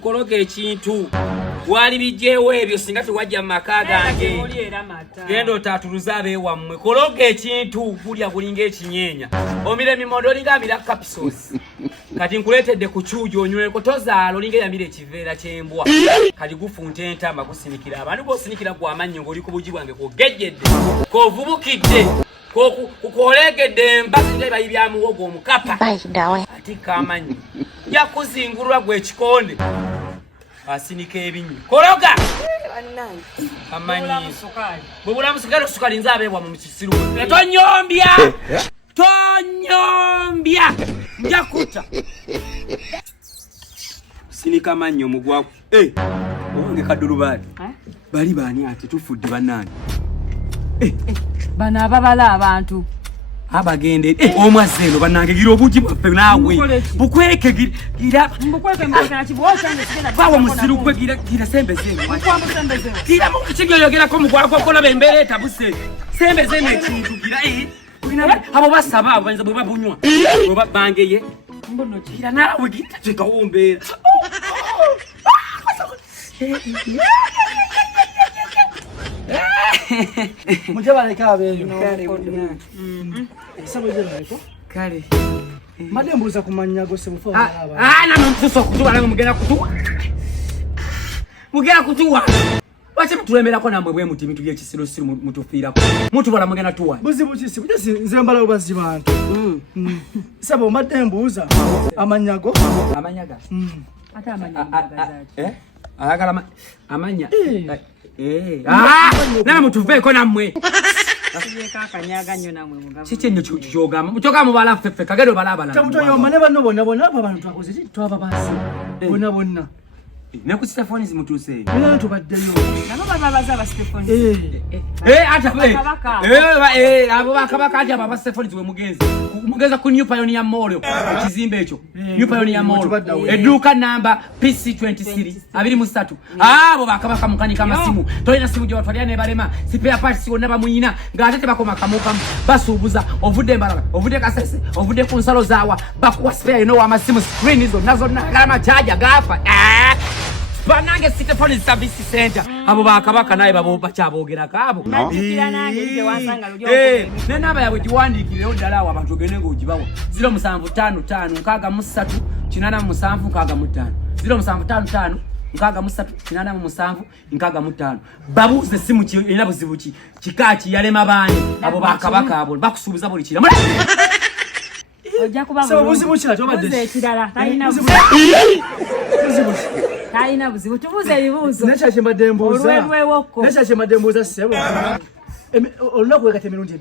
kologa ekintu wali bijeewo ebyo singa tewajja mu maka gange genda otaatuluza abeewammwe kologa ekintu bulya bulinga ekinyeenya omira emimondo olinga amira capsules kati nkuleetedde ku kyujo onyweko tozaala olinga eyamira ekiveera ky'embwa kati gufunta entama gusinikira abantu gosinikira gwamannyo ng'oli ku bugi bwange kwogejjedde kovubukidde kukolegedde embasinga bayi bya muwogo omukapa ati kamannyo yakuzingulwa gwekikonde asinika ebinyi kologa amanyi bwebula musukali osukali nze abeebwa mu kisiru tonyombya njakuta sinika mannyo mugwaku owange kadulubaali bali baani ati tufudde bannange bano ababala abantu abagende omwazze eno bannange gira obugi bwaffe naawe bukweke gira bawa musiru gwe gira sembezeno gira mukikyoyogerako mugwako okolaba embeera etabuse sembezeno ekintu gira abo basaba abo banza bwe babunywa oba bangeye gira naawe gitatwekawombeera mujabaleka abeeyo kale mbadde mbuuza ku mannya go sebufa namutusa okutubala mugenda kutuwa lwaki mutulemerako namwe bwe muti bintu byekisirusiru mutufiirako mutubala mugenda tuwa buzibu kisi bujasi nze mbala obazi bantu sabo mbadde mbuuza amanyago amanyaga ate amanya ayagala amanya naye mutuveeko nammwe kikyenyo kyogamba mukyogamba mubala ffeffe kagendo balabala tamutoyoma ne banno bonna bonna abo abantu twakoze ki twaba basi bonna bonna ne ku Stephanie zimutuuseeyo era tubaddeyo nabo babaza ba Stephanie abo bakabaka ati abo aba Stephanie we mugenza ku New Pioneer Mall ekizimbe ekyo New Pioneer Mall edduuka namba PC23 23 abo bakabaka mukanika amasimu tolina simu gye batwalira ne balema spare parts wonna bamuyina ng'ate tebakoma kamukamu basuubuza ovudde embalala ovudde kasese ovudde ku nsalo zaawa bakuwa spare ino w'amasimu screen zonna galamacaja gafa banange Stephanie Service Center abo bakabaka naye babo bakyabogerako abo nenamba yabwe giwandiikireyo ddala awo abantu ogende ng'ogibawa 0755 63 87 0755 babuuze simu erina buzibu ki kika ki yalema baani abo bakabaka abo bakusuubiza buli kira ojja kuba buzibu ki ate obadde ekirala talina buzibu tubuuze ebibuuzo nekyaki mbadde mbuuza olwebwewokko nekyaki mbadde mbuuza sebo olunaku wegata emirundi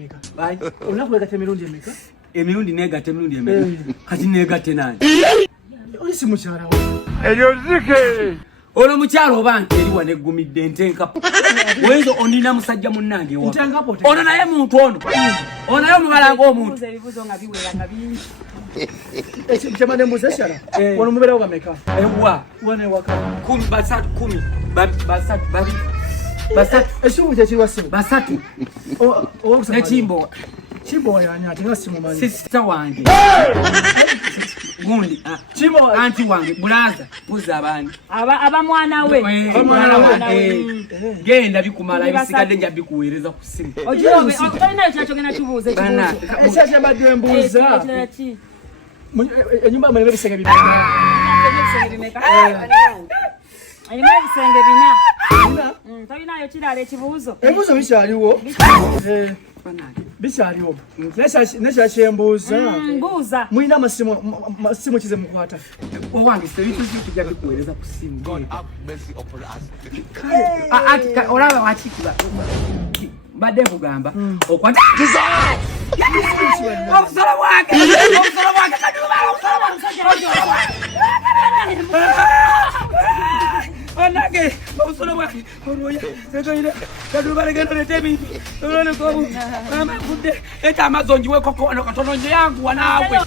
emeka emirundi negate emirundi emeka kati negate nani oli si mukyala wo eryo zike olwo mukyalo oba eri wane eggumidde ntenkapo wenzo onina musajja munnange ono naye muntu ono naye omubalanga omuntu kyemade mbuuza ekyala wano mubeerawo bameka ewa wanewaka 10 ekimu kyekirwa simu basatu nekimbo kimbo yani ate nga simumanyi sisita wange gundi anti wange bulaza buza abaani abamwana we genda bikumala ebisigadde nja bikuweereza ku simu olina ekyakyo tubuuze ekyakyembadde mbuuza enyumba mulimu ebisenge bibiri erimu ebisenge bina tolinayo kirala ekibuuzo ebibuuzo bikyaliwo nekyakyembuuza mbuuza mulina amasimu kize mukwata owange sebintu tujja bikuweereza ku simu olaba wakikiba badde kugamba okwata obusolo bwange Anake, obusolo bwange olwoya sekoyire kadubale gendo letebintu olone kobu mama kudde eta amazonji we koko katono nje yangu wanawe